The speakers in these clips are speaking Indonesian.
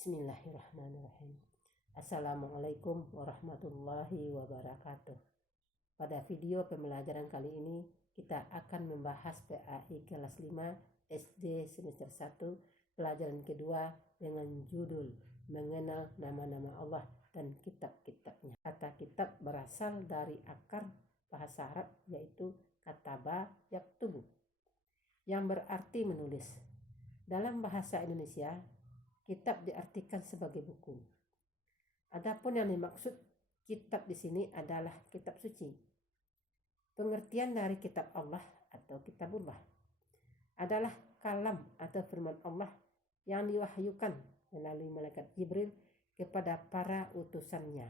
Bismillahirrahmanirrahim. Assalamualaikum warahmatullahi wabarakatuh. Pada video pembelajaran kali ini kita akan membahas PAI kelas 5 SD semester 1 pelajaran kedua dengan judul Mengenal Nama-Nama Allah dan Kitab-Kitabnya. Kata kitab berasal dari akar bahasa Arab yaitu kataba yaktubu yang berarti menulis. Dalam bahasa Indonesia, kitab diartikan sebagai buku. Adapun yang dimaksud kitab di sini adalah kitab suci. Pengertian dari kitab Allah atau kitabullah adalah kalam atau firman Allah yang diwahyukan melalui malaikat Jibril kepada para utusannya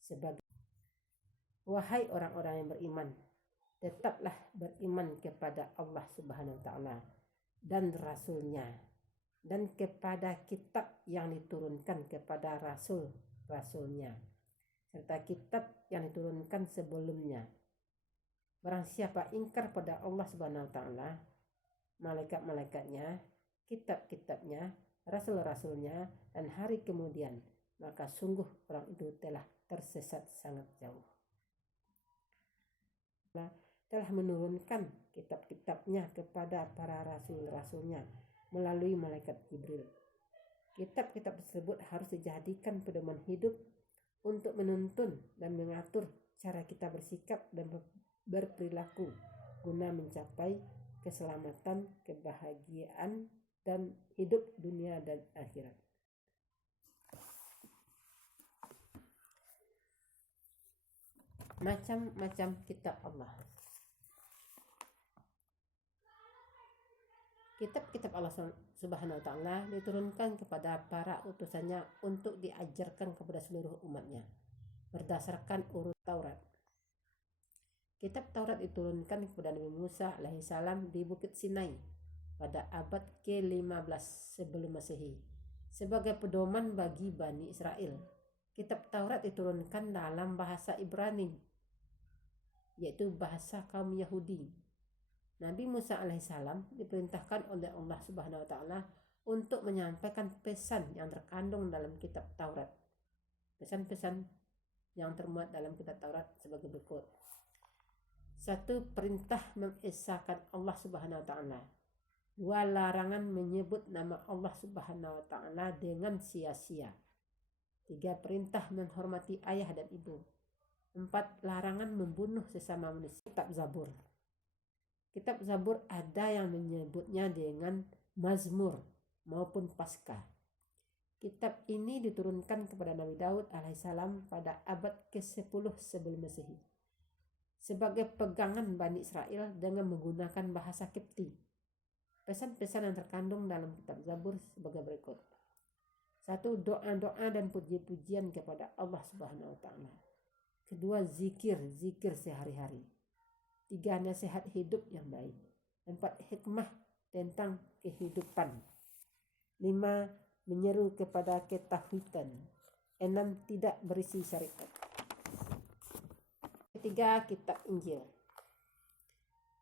sebagai wahai orang-orang yang beriman, tetaplah beriman kepada Allah Subhanahu wa taala dan rasulnya dan kepada kitab yang diturunkan kepada rasul-rasulnya serta kitab yang diturunkan sebelumnya. Barang siapa ingkar pada Allah Subhanahu wa taala, malaikat-malaikatnya, kitab-kitabnya, rasul-rasulnya dan hari kemudian, maka sungguh orang itu telah tersesat sangat jauh. Telah menurunkan kitab-kitabnya kepada para rasul-rasulnya melalui malaikat Jibril. Kitab-kitab tersebut harus dijadikan pedoman hidup untuk menuntun dan mengatur cara kita bersikap dan berperilaku guna mencapai keselamatan, kebahagiaan, dan hidup dunia dan akhirat. Macam-macam kitab Allah. Kitab-kitab Allah Subhanahu wa taala diturunkan kepada para utusannya untuk diajarkan kepada seluruh umatnya berdasarkan urut Taurat. Kitab Taurat diturunkan kepada Nabi Musa alaihissalam di Bukit Sinai pada abad ke-15 sebelum Masehi sebagai pedoman bagi Bani Israel. Kitab Taurat diturunkan dalam bahasa Ibrani, yaitu bahasa kaum Yahudi. Nabi Musa alaihissalam diperintahkan oleh Allah Subhanahu wa taala untuk menyampaikan pesan yang terkandung dalam kitab Taurat. Pesan-pesan yang termuat dalam kitab Taurat sebagai berikut. 1. Perintah mengesahkan Allah Subhanahu wa taala. 2. Larangan menyebut nama Allah Subhanahu wa taala dengan sia-sia. 3. Perintah menghormati ayah dan ibu. 4. Larangan membunuh sesama manusia. Kitab Zabur. Kitab Zabur ada yang menyebutnya dengan Mazmur maupun Paskah. Kitab ini diturunkan kepada Nabi Daud alaihissalam pada abad ke-10 sebelum Masehi sebagai pegangan Bani Israel dengan menggunakan bahasa Kipti. Pesan-pesan yang terkandung dalam kitab Zabur sebagai berikut. 1. Doa-doa dan puji-pujian kepada Allah Subhanahu wa taala. 2. Zikir sehari-hari. 3. Nasihat hidup yang baik. 4. Hikmah tentang kehidupan. 5. Menyeru kepada ketauhidan. 6. Tidak berisi syariat. 3. Kitab Injil.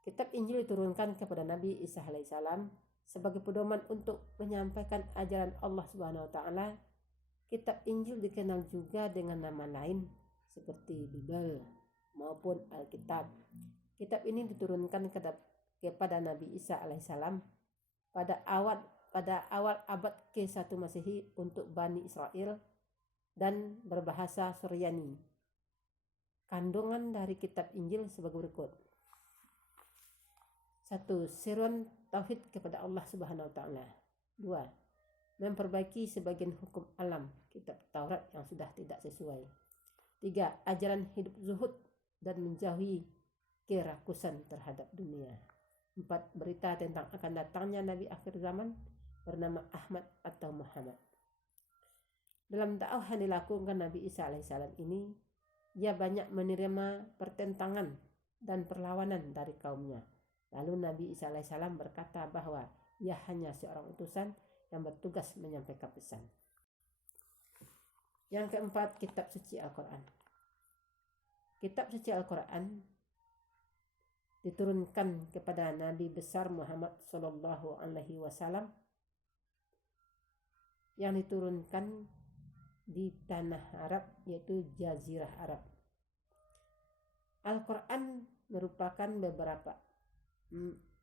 Kitab Injil diturunkan kepada Nabi Isa alaihissalam sebagai pedoman untuk menyampaikan ajaran Allah Subhanahu wa taala. Kitab Injil dikenal juga dengan nama lain seperti Bible maupun Alkitab. Kitab ini diturunkan kepada Nabi Isa alaihissalam pada awal abad ke-1 Masehi untuk Bani Israel dan berbahasa Suryani. Kandungan dari kitab Injil sebagai berikut. 1. Seruan tauhid kepada Allah Subhanahu wa taala. 2. Memperbaiki sebagian hukum alam kitab Taurat yang sudah tidak sesuai. 3. Ajaran hidup zuhud dan menjauhi kerakusan terhadap dunia. 4. Berita tentang akan datangnya Nabi akhir zaman bernama Ahmad atau Muhammad. Dalam dakwah yang dilakukan Nabi Isa alaihissalam ini, ia banyak menerima pertentangan dan perlawanan dari kaumnya. Lalu Nabi Isa alaihissalam berkata bahwa ia hanya seorang utusan yang bertugas menyampaikan pesan. Yang keempat, kitab suci Al-Quran. Kitab suci Al-Quran diturunkan kepada Nabi besar Muhammad sallallahu alaihi wasallam yang diturunkan di tanah Arab, yaitu Jazirah Arab. Al-Quran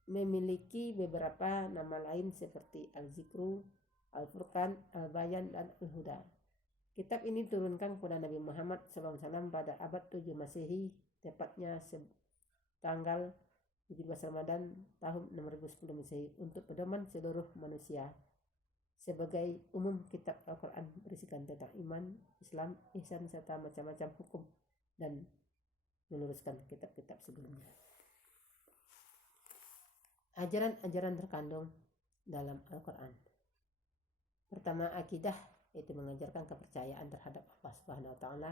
memiliki beberapa nama lain seperti Al-Zikru, Al-Furqan, Al-Bayan, dan Al-Huda. Kitab ini diturunkan kepada Nabi Muhammad SAW pada abad 7 Masehi, tepatnya tanggal 17 Ramadan tahun 6010 Masehi, untuk pedoman seluruh manusia. Sebagai umum, kitab Al-Quran berisikan tentang iman, Islam, ihsan, serta macam-macam hukum dan meluruskan kitab-kitab sebelumnya. Ajaran-ajaran terkandung dalam Al-Quran. Pertama, akidah, yaitu mengajarkan kepercayaan terhadap Allah Subhanahu wa taala,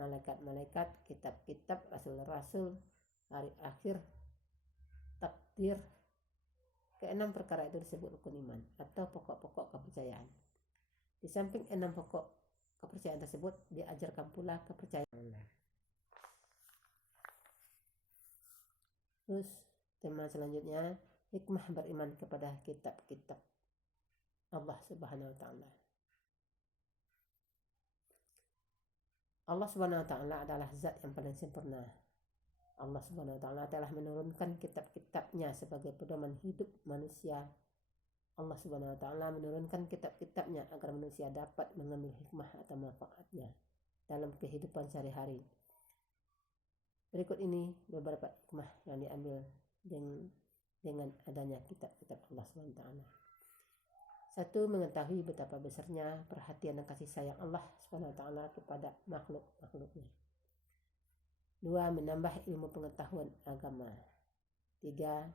malaikat-malaikat, kitab-kitab, rasul-rasul, hari akhir, takdir. Keenam perkara itu disebut rukun iman atau pokok-pokok kepercayaan. Di samping 6 pokok kepercayaan tersebut, diajarkan pula kepercayaan Allah. Terus tema selanjutnya, hikmah beriman kepada kitab-kitab Allah Subhanahu wa taala. Allah Subhanahu wa taala adalah zat yang paling sempurna. Allah Subhanahu wa taala telah menurunkan kitab-kitabnya sebagai pedoman hidup manusia. Allah Subhanahu wa taala menurunkan kitab-kitabnya agar manusia dapat mengambil hikmah atau manfaatnya dalam kehidupan sehari-hari. Berikut ini beberapa hikmah yang diambil dengan adanya kitab-kitab Allah Subhanahu wa taala. 1. Mengetahui betapa besarnya perhatian dan kasih sayang Allah Subhanahu wa taala kepada makhluk-makhluknya. 2. Menambah ilmu pengetahuan agama. 3.